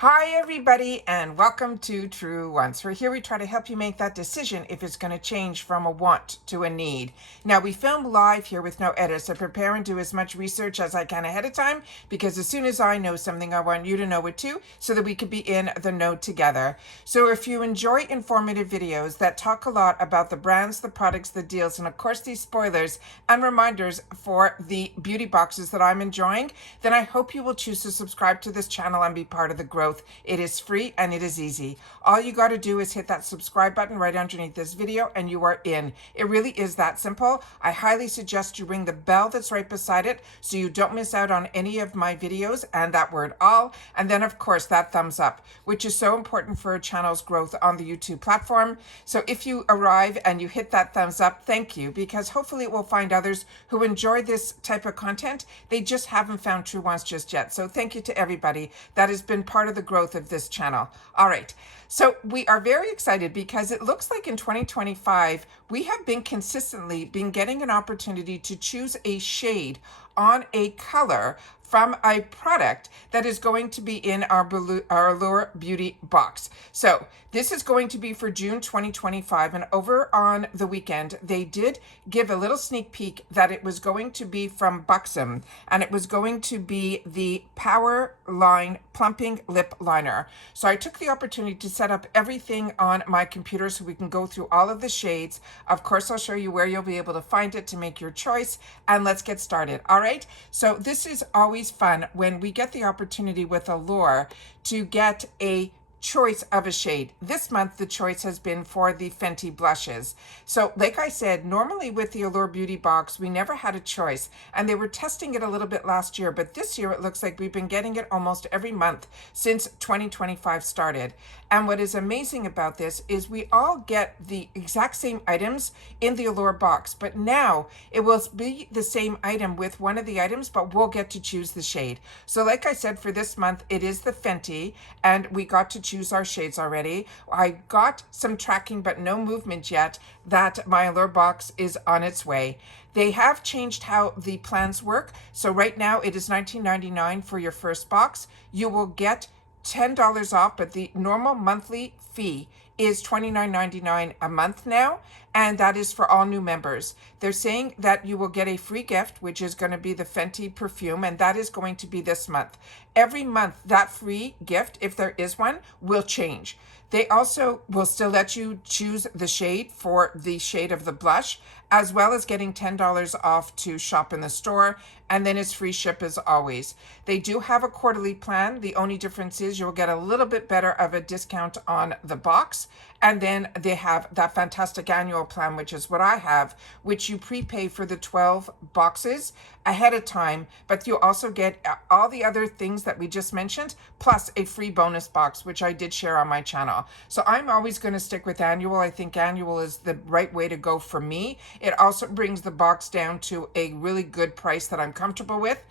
Hi everybody and welcome to Truewants. We're here, we try to help you make that decision if it's going to change from a want to a need. Now we film live here with no edits. I prepare and do as much research as I can ahead of time because as soon as I know something, I want you to know it too so that we could be in the know together. So if you enjoy informative videos that talk a lot about the brands, the products, the deals, and of course these spoilers and reminders for the beauty boxes that I'm enjoying, then I hope you will choose to subscribe to this channel and be part of the growth. It is free and it is easy. All you got to do is hit that subscribe button right underneath this video and you are in. It really is that simple. I highly suggest you ring the bell that's right beside it so you don't miss out on any of my videos and that word all. And then of course that thumbs up, which is so important for a channel's growth on the YouTube platform. So if you arrive and you hit that thumbs up, thank you, because hopefully it will find others who enjoy this type of content. They just haven't found Truewants just yet. So thank you to everybody that has been part of the growth of this channel. All right, so we are very excited because it looks like in 2025 we have been consistently getting an opportunity to choose a shade on a color from a product that is going to be in our Allure Beauty box. So this is going to be for June 2025, and over on the weekend they did give a little sneak peek that it was going to be from Buxom, and it was going to be the Power Line Plumping Lip Liner. So I took the opportunity to set up everything on my computer so we can go through all of the shades. Of course, I'll show you where you'll be able to find it to make your choice, and let's get started. All right, so this is always fun when we get the opportunity with Allure to get a choice of a shade. This month the choice has been for the Fenty blushes. So like I said, normally with the Allure Beauty box we never had a choice, and they were testing it a little bit last year, but this year it looks like we've been getting it almost every month since 2025 started. And what is amazing about this is we all get the exact same items in the Allure box, but now it will be the same item with one of the items, but we'll get to choose the shade. So like I said, for this month it is the Fenty, and we got to choose our shades already. I got some tracking but no movement yet that my Allure box is on its way. They have changed how the plans work. So right now it is $19.99 for your first box. You will get $10 off, but the normal monthly fee is $29.99 a month now, and that is for all new members. They're saying that you will get a free gift, which is going to be the Fenty perfume, and that is going to be this month. Every month, that free gift, if there is one, will change. They also will still let you choose the shade for the shade of the blush, as well as getting $10 off to shop in the store, and then it's free ship as always. They do have a quarterly plan. The only difference is you'll get a little bit better of a discount on the box, and then they have that fantastic annual plan, which is what I have, which you prepay for the 12 boxes ahead of time, but you also get all the other things that we just mentioned, plus a free bonus box, which I did share on my channel. So I'm always going to stick with annual. I think annual is the right way to go for me. It also brings the box down to a really good price that I'm comfortable with,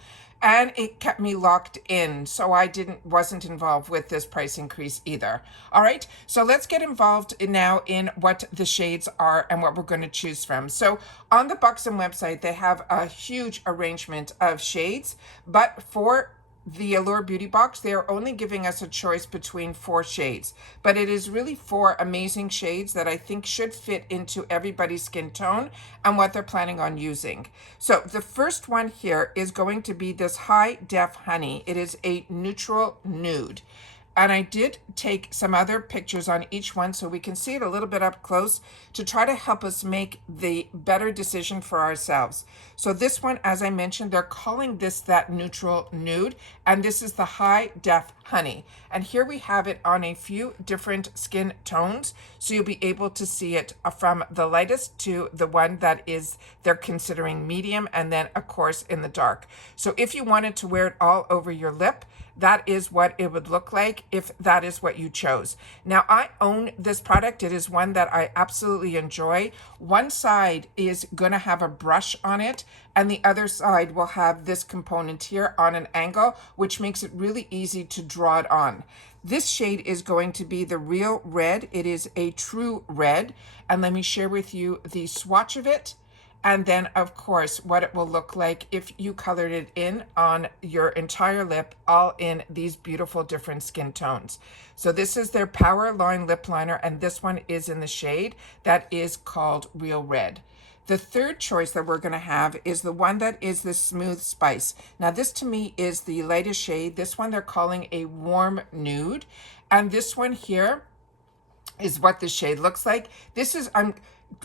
and it kept me locked in, so I wasn't involved with this price increase either. All right, so let's get involved now in what the shades are and what we're going to choose from. So on the Buxom website they have a huge arrangement of shades, but for the Allure Beauty box, they are only giving us a choice between 4 shades, but it is really 4 amazing shades that I think should fit into everybody's skin tone and what they're planning on using. So the first one here is going to be this High Def Honey. It is a neutral nude. And I did take some other pictures on each one so we can see it a little bit up close to try to help us make the better decision for ourselves. So this one, as I mentioned, they're calling this that neutral nude, and this is the High Def Honey. And here we have it on a few different skin tones, so you'll be able to see it from the lightest to the one that is they're considering medium, and then of course in the dark. So if you wanted to wear it all over your lip, that is what it would look like if that is what you chose. Now, I own this product. It is one that I absolutely enjoy. One side is going to have a brush on it, and the other side will have this component here on an angle, which makes it really easy to draw it on. This shade is going to be the Real Red. It is a true red, and let me share with you the swatch of it. And then, of course, what it will look like if you colored it in on your entire lip, all in these beautiful different skin tones. So this is their Power Line Lip Liner, and this one is in the shade that is called Real Red. The third choice that we're going to have is the one that is the Smooth Spice. Now, this to me is the lightest shade. This one they're calling a Warm Nude. And this one here is what the shade looks like. This is, I'm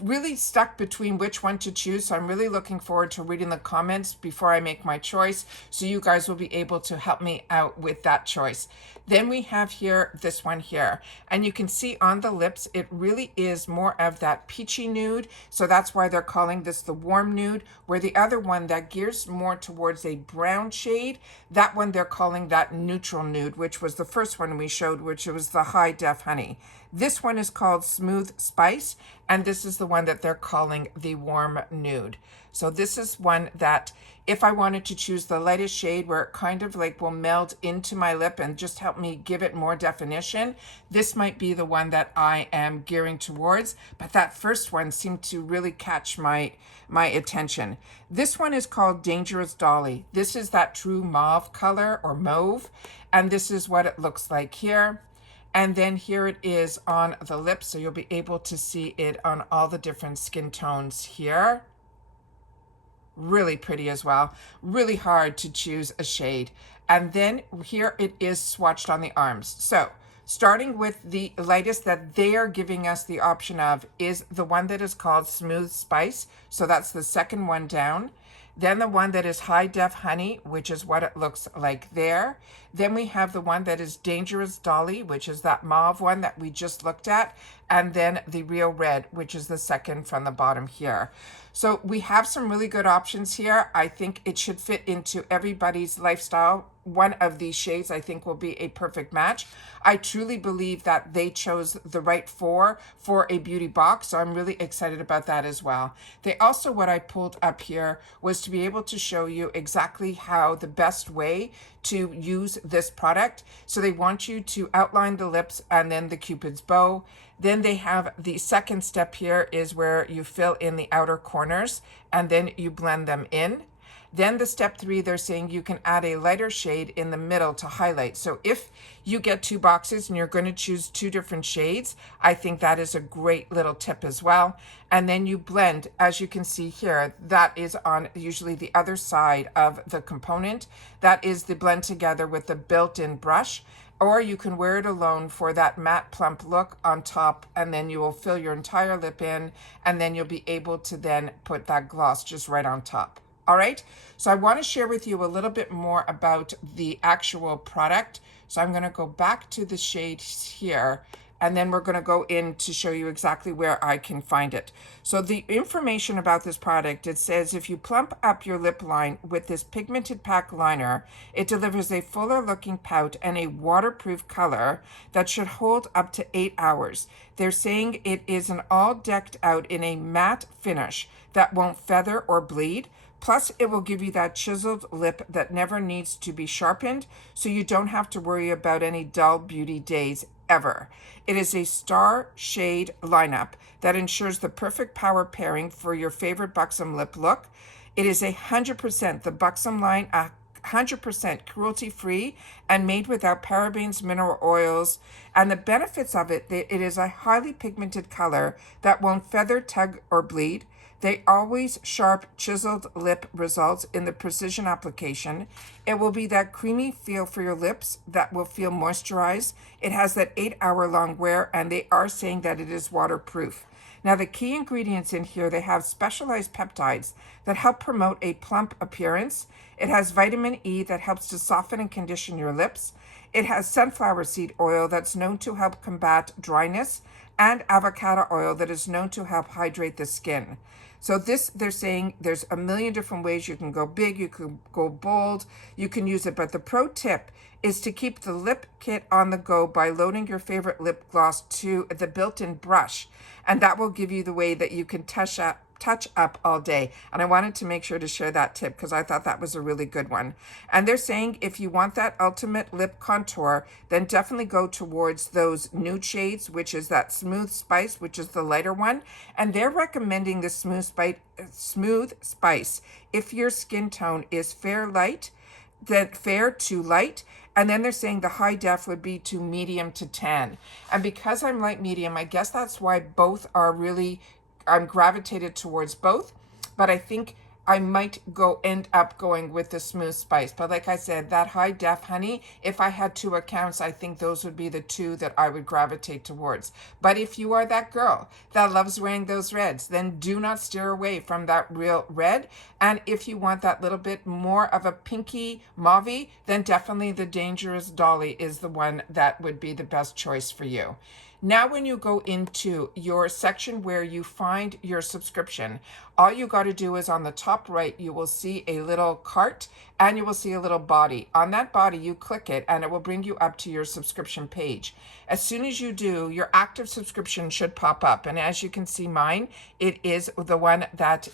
really stuck between which one to choose, so I'm really looking forward to reading the comments before I make my choice, so you guys will be able to help me out with that choice. Then we have here this one here, and you can see on the lips it really is more of that peachy nude, so that's why they're calling this the Warm Nude, where the other one that gears more towards a brown shade, that one they're calling that Neutral Nude, which was the first one we showed, which was the High Def Honey. This one is called Smooth Spice, and this is the one that they're calling the Warm Nude. So this is one that if I wanted to choose the lightest shade where it kind of like will meld into my lip and just help me give it more definition, this might be the one that I am gearing towards. But that first one seemed to really catch my attention. This one is called Dangerous Dolly. This is that true mauve color or mauve, and this is what it looks like here. And then here it is on the lips, so you'll be able to see it on all the different skin tones here. Really pretty as well. Really hard to choose a shade. And then here it is swatched on the arms. So starting with the lightest that they are giving us the option of is the one that is called Smooth Spice. So that's the second one down. Then the one that is High Def Honey, which is what it looks like there. Then we have the one that is Dangerous Dolly, which is that mauve one that we just looked at. And then the Real Red, which is the second from the bottom here. So we have some really good options here. I think it should fit into everybody's lifestyle. One of these shades I think will be a perfect match. I truly believe that they chose the right four for a beauty box, so I'm really excited about that as well. They also, what I pulled up here was to be able to show you exactly how the best way to use this product. So they want you to outline the lips and then the Cupid's bow. Then they have the second step here is where you fill in the outer corners and then you blend them in. Then the step 3, they're saying you can add a lighter shade in the middle to highlight. So if you get 2 boxes and you're going to choose 2 different shades, I think that is a great little tip as well. And then you blend, as you can see here, that is on usually the other side of the component. That is the blend together with the built-in brush. Or you can wear it alone for that matte plump look on top, and then you will fill your entire lip in, and then you'll be able to then put that gloss just right on top. All right, so I want to share with you a little bit more about the actual product. So I'm going to go back to the shade here, and then we're going to go in to show you exactly where I can find it. So the information about this product, it says if you plump up your lip line with this pigmented pack liner, it delivers a fuller looking pout and a waterproof color that should hold up to 8 hours. They're saying it is an all decked out in a matte finish that won't feather or bleed. Plus, it will give you that chiseled lip that never needs to be sharpened, so you don't have to worry about any dull beauty days ever. It is a star shade lineup that ensures the perfect power pairing for your favorite buxom lip look. It is 100% the buxom line, 100% cruelty-free and made without parabens, mineral oils. And the benefits of it is a highly pigmented color that won't feather, tug, or bleed. They always sharp, chiseled lip results in the precision application. It will be that creamy feel for your lips that will feel moisturized. It has that 8-hour long wear, and they are saying that it is waterproof. Now, the key ingredients in here, they have specialized peptides that help promote a plump appearance. It has vitamin E that helps to soften and condition your lips. It has sunflower seed oil that's known to help combat dryness, and avocado oil that is known to help hydrate the skin. So this, they're saying there's a million different ways you can go big, you can go bold, you can use it. But the pro tip is to keep the lip kit on the go by loading your favorite lip gloss to the built-in brush. And that will give you the way that you can touch touch up all day. And I wanted to make sure to share that tip because I thought that was a really good one. And they're saying if you want that ultimate lip contour, then definitely go towards those nude shades, which is that Smooth Spice, which is the lighter one. And they're recommending the Smooth Spice if your skin tone is fair to light. And then they're saying the high def would be to medium to tan. And because I'm light medium, I guess that's why both are really, I'm gravitated towards both. But I think I might end up going with the Smooth Spice. But like I said, that high def honey, if I had 2 accounts, I think those would be the 2 that I would gravitate towards. But if you are that girl that loves wearing those reds, then do not steer away from that real red. And if you want that little bit more of a pinky mauve, then definitely the Dangerous Dolly is the one that would be the best choice for you. Now, when you go into your section where you find your subscription, all you got to do is on the top right, you will see a little cart and you will see a little body. On that body, you click it and it will bring you up to your subscription page. As soon as you do, your active subscription should pop up. And as you can see mine, it is the one that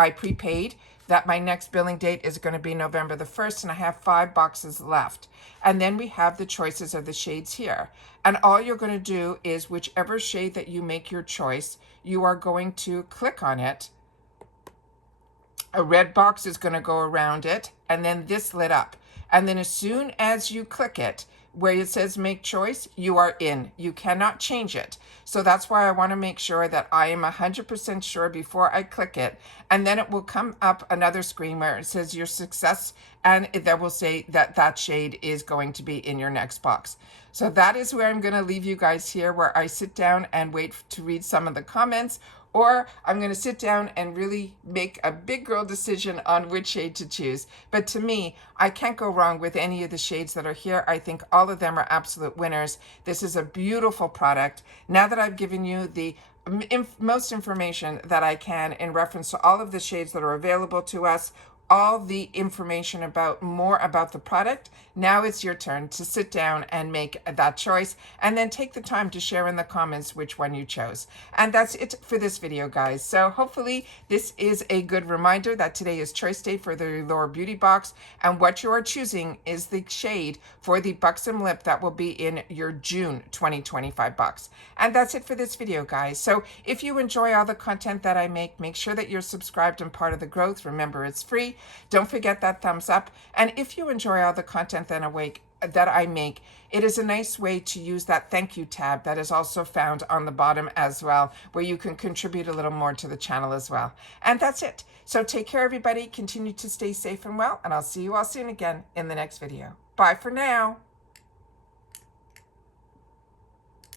I prepaid, that my next billing date is going to be November the 1st, and I have 5 boxes left. And then we have the choices of the shades here. And all you're going to do is whichever shade that you make your choice, you are going to click on it. A red box is going to go around it, and then this lit up. And then as soon as you click it, where it says make choice, you are in. You cannot change it. So that's why I want to make sure that I am 100% sure before I click it. And then it will come up another screen where it says your success, and that will say that that shade is going to be in your next box. So that is where I'm going to leave you guys here, where I sit down and wait to read some of the comments, or I'm going to sit down and really make a big girl decision on which shade to choose. But to me, I can't go wrong with any of the shades that are here. I think all of them are absolute winners. This is a beautiful product. Now that I've given you the most information that I can in reference to all of the shades that are available to us, all the information more about the product, now it's your turn to sit down and make that choice, and then take the time to share in the comments which one you chose. And that's it for this video, guys. So hopefully this is a good reminder that today is choice day for the Allure Beauty Box, and what you are choosing is the shade for the Buxom Lip that will be in your June 2025 box. And that's it for this video, guys. So if you enjoy all the content that I make sure that you're subscribed and part of the growth. Remember, it's free. Don't forget that thumbs up. And if you enjoy all the content that I make, it is a nice way to use that thank you tab that is also found on the bottom as well, where you can contribute a little more to the channel as well. And that's it. So take care, everybody. Continue to stay safe and well, and I'll see you all soon again in the next video. Bye for now.